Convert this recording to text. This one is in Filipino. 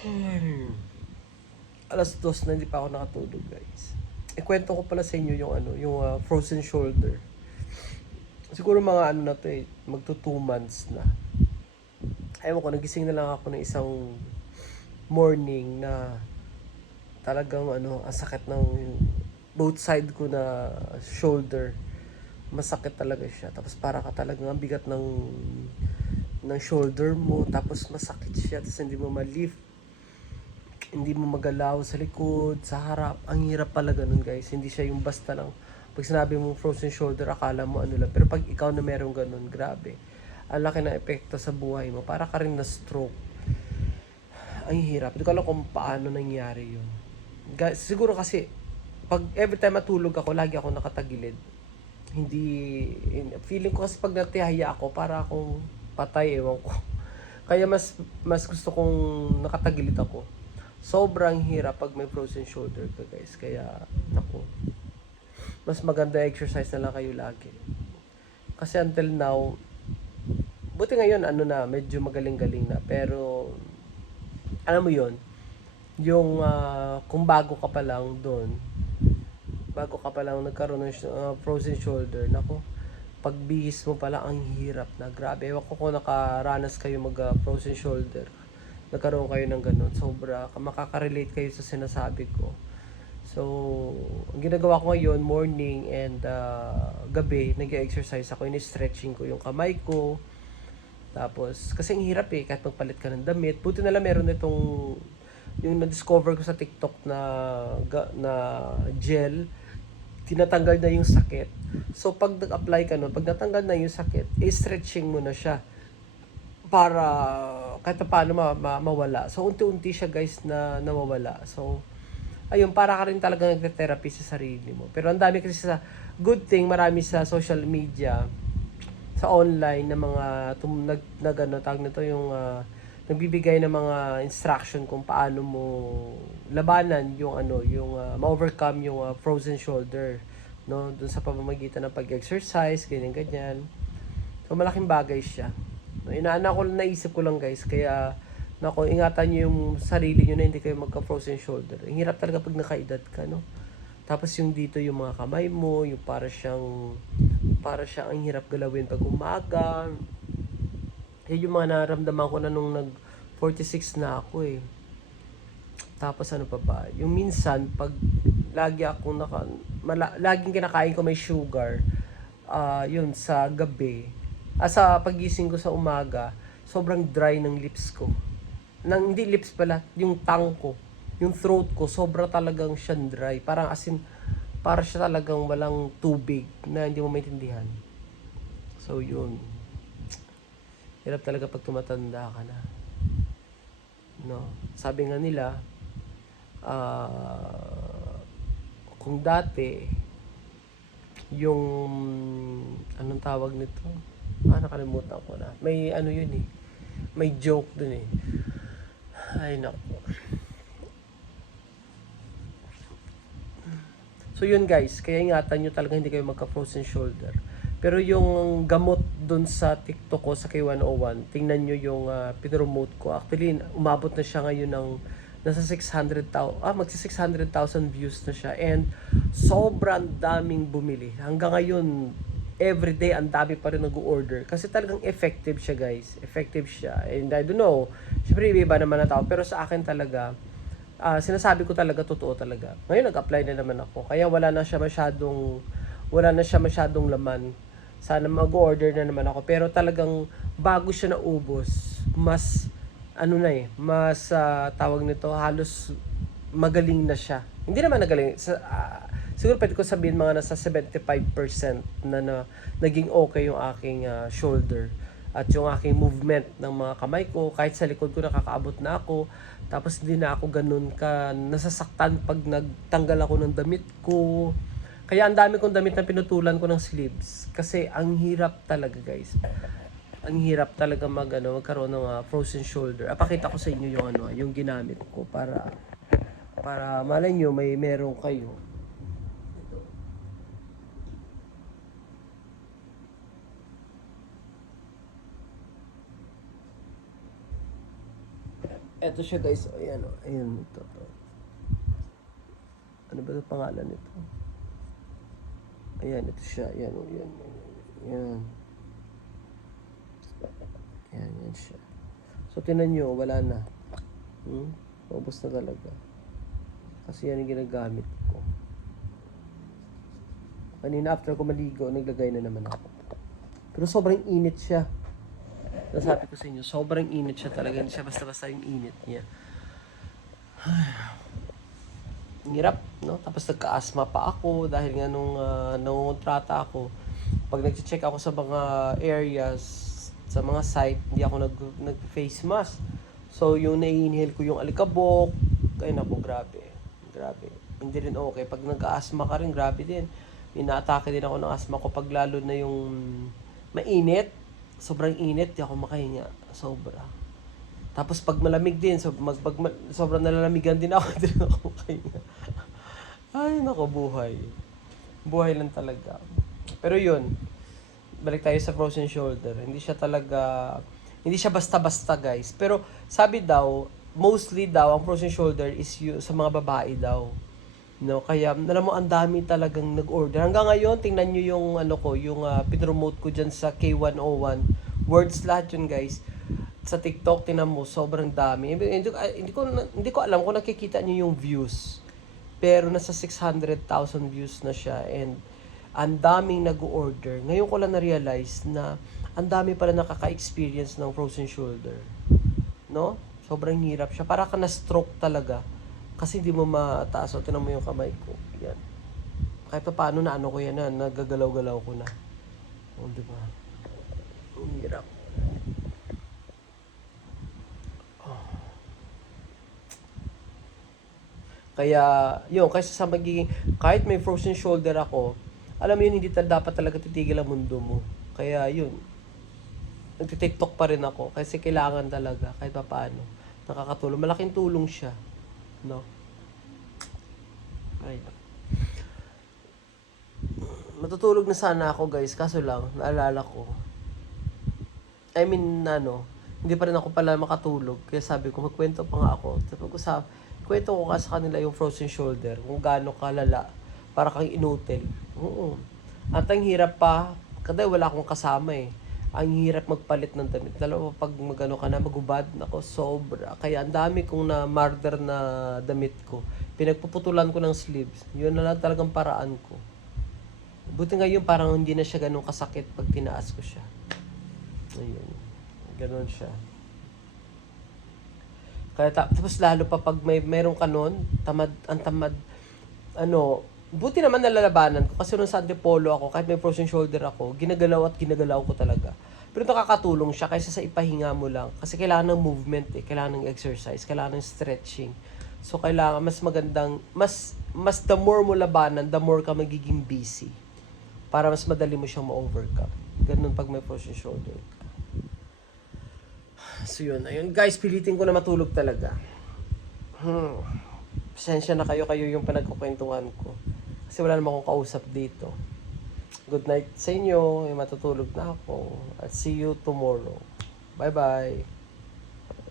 Hmm. Alas 2 na hindi pa ako nakatulog, guys. Ikwento ko pala sa inyo yung frozen shoulder. Siguro mga ano na to eh, magto 2 months na. Ewan ko, nagising na lang ako ng isang morning na talagang ang sakit ng both side ko na shoulder. Masakit talaga siya. Tapos para ka talagang ang bigat ng shoulder mo. Tapos masakit siya. Tapos hindi mo ma-lift. Hindi mo magalaw sa likod, sa harap. Ang hirap pala ganun, guys. Hindi siya yung basta lang. Pag sinabi mong frozen shoulder, akala mo ano lang. Pero pag ikaw na merong ganun, grabe. Ang laki ng epekto sa buhay mo. Para ka rin na stroke. Ang hirap. Hindi ko alam kung paano nangyari yun. Guys, siguro kasi, pag every time matulog ako, lagi ako nakatagilid. Hindi, feeling ko kasi pag natihaya ako, para akong patay, ewan ko. Kaya mas gusto kong nakatagilid ako. Sobrang hirap pag may frozen shoulder ka, guys. Kaya, naku, mas maganda exercise na lang kayo lagi. Kasi until now, buti ngayon, medyo magaling-galing na. Pero, alam mo yon yung kung bago ka pa lang nagkaroon ng frozen shoulder, nako, pagbihis mo pala ang hirap na, grabe. Ewan ko kung nakaranas kayo mag frozen shoulder, nagkaroon kayo ng ganun, sobra makaka-relate kayo sa sinasabi ko. So, ang ginagawa ko ngayon, morning and gabi, nag-exercise ako, ini-stretching ko yung kamay ko. Tapos, kasi ang hirap eh, kahit magpalit ka ng damit. Buti na lang meron itong, yung na-discover ko sa TikTok na gel, tinatanggal na yung sakit. So, pag nag-apply ka nun, pag natanggal na yung sakit, stretching mo na siya para kahit paano mawala. So, unti-unti siya, guys, na nawawala. So, ayun, para ka rin talaga nagte-therapy sa sarili mo. Pero ang dami kasi sa, good thing, marami sa social media, sa online na mga tawag nito yung nagbibigay ng mga instruction kung paano mo labanan yung ma-overcome yung frozen shoulder, no, dun sa pamamagitan ng pag-exercise, ganyan ganyan. So malaking bagay siya. No, naisip ko lang, guys, kaya nako, ingatan niyo yung sarili niyo na hindi kayo magka-frozen shoulder. Ang hirap talaga pag nakaedad ka, no? Tapos yung dito yung mga kamay mo, yung para siyang ang hirap galawin pag umaga. Yun yung mga naramdaman ko na nung nag 46 na ako eh. Tapos ano pa ba? Yung minsan pag lagi akong laging kinakain ko may sugar, yun sa gabi, sa pagising ko sa umaga, sobrang dry ng lips ko. Hindi lips pala, yung tongue ko, yung throat ko, sobra talagang siyang dry. Parang asin, para siya talagang walang tubig na hindi mo maintindihan. So yun, hirap talaga pag tumatanda ka na. No? Sabi nga nila, kung dati, yung, anong tawag nito? Nakalimutan ko na. May ano yun eh. May joke dun eh. Ay, naku. So yun, guys, kaya ingatan nyo talaga hindi kayo magka-frozen shoulder. Pero yung gamot dun sa TikTok ko sa K101, tingnan nyo yung pinromote ko. Actually, umabot na siya ngayon ng nasa 600,000, magsi 600,000 views na siya. And sobrang daming bumili. Hanggang ngayon, everyday, ang dami pa rin nag-order. Kasi talagang effective siya, guys. Effective siya. And I don't know, syempre iba naman na tao. Pero sa akin talaga, sinasabi ko talaga, totoo talaga. Ngayon nag-apply na naman ako. Kaya wala na siya masyadong laman. Sana mag-order na naman ako. Pero talagang bago siya naubos, mas mas tawag nito, halos magaling na siya. Hindi naman nagaling. Siguro pwede ko sabihin mga nasa 75% na naging okay yung aking shoulder at yung aking movement ng mga kamay ko. Kahit sa likod ko nakakaabot na ako. Tapos hindi na ako ganun ka nasasaktan pag nagtanggal ako ng damit ko. Kaya ang dami kong damit na pinutulan ko ng sleeves. Kasi ang hirap talaga, guys. Ang hirap talaga magkaroon ng frozen shoulder. Pakita ko sa inyo yung yung ginamit ko para malay nyo may meron kayo. Eto siya guys. Ayan o. Ayan ito. To. Ano ba ito pangalan nito? Ayan, ito siya. Ayan o. Ayan. Ayan. Ayan, yan siya. So, tinan nyo. Wala na. Maubos na talaga. Kasi yan yung ginagamit ko. Kanina after ko maligo, naglagay na naman ako. Pero sobrang init siya. Nasabi ko sa inyo, sobrang init siya talaga. Hindi siya basta-basta yung init niya. Ang hirap, no? Tapos nagka-asthma pa ako dahil nga nung nangungontrata ako. Pag nag-check ako sa mga areas, sa mga site, hindi ako nag-face mask. So, yung na-inhale ko yung alikabok, ay naku, grabe. Grabe. Hindi rin okay. Pag nag-asthma ka rin, grabe din. Ina-atake din ako ng asthma ko pag lalo na yung mainit. Sobrang init, di ako makahinga. Sobra. Tapos pag malamig din, sobrang nalalamigan din ako, di ako makahinga. Ay, nako, buhay. Buhay lang talaga. Pero yun, balik tayo sa frozen shoulder. Hindi siya basta-basta guys. Pero sabi daw, mostly daw, ang frozen shoulder is sa mga babae daw. No, kaya alam mo ang dami talagang nag-order. Hanggang ngayon, tingnan niyo yung yung pinromote ko diyan sa K101. Words lahat yun, guys. Sa TikTok tingnan mo, sobrang dami. Hindi ko alam kung nakikita niyo yung views. Pero nasa 600,000 views na siya and ang daming nag-order. Ngayon ko lang na-realize na ang dami pala nakaka-experience ng frozen shoulder. No? Sobrang hirap siya. Para ka na-stroke talaga. Kasi hindi mo mataas. O, tinan mo yung kamay ko. Yan. Kahit pa paano na ano ko yan na, nagagalaw-galaw ko na. O, di ba? Ang hirap. Oh. Kaya, yun, kaysa sa magiging, kahit may frozen shoulder ako, alam mo yun, hindi dapat talaga titigil ang mundo mo. Kaya, yun, nagtitiktok pa rin ako. Kasi kailangan talaga, kahit pa paano. Nakakatulong. Malaking tulong siya. No? Ay. Matutulog na sana ako guys, kaso lang, naalala ko. Hindi pa rin ako pala makatulog. Kaya sabi ko, magkwento pa nga ako. Sabi ko kwento ko sa kanila yung frozen shoulder, kung gaano kalala, para kang inutil. Oo. At ang hirap pa, kasi wala akong kasama eh. Ang hirap magpalit ng damit. Lalo pag ka na, magubad. Ako, sobra. Kaya ang dami kong na-murder na damit ko. Pinagpuputulan ko ng sleeves. Yun na lang talagang paraan ko. Buti ngayon parang hindi na siya ganun kasakit pag tinaas ko siya. Ayun. Ganun siya. Kaya tapos lalo pa pag meron ka nun, ang tamad, buti naman nalalabanan ko kasi nung sa Antipolo ako, kahit may frozen shoulder ako, ginagalaw ko talaga. Pero nakakatulong siya kaysa sa ipahinga mo lang. Kasi kailangan ng movement kailangan ng exercise, kailangan ng stretching. So kailangan mas the more mo labanan, the more ka magiging busy. Para mas madali mo siyang ma-overcome. Ganun pag may frozen shoulder ka. So yun, ayun guys, pilitin ko na matulog talaga. Pasensya na kayo yung pinagkukwentuhan ko. Kasi wala naman akong kausap dito. Good night sa inyo, matutulog na ako. I'll see you tomorrow. Bye-bye.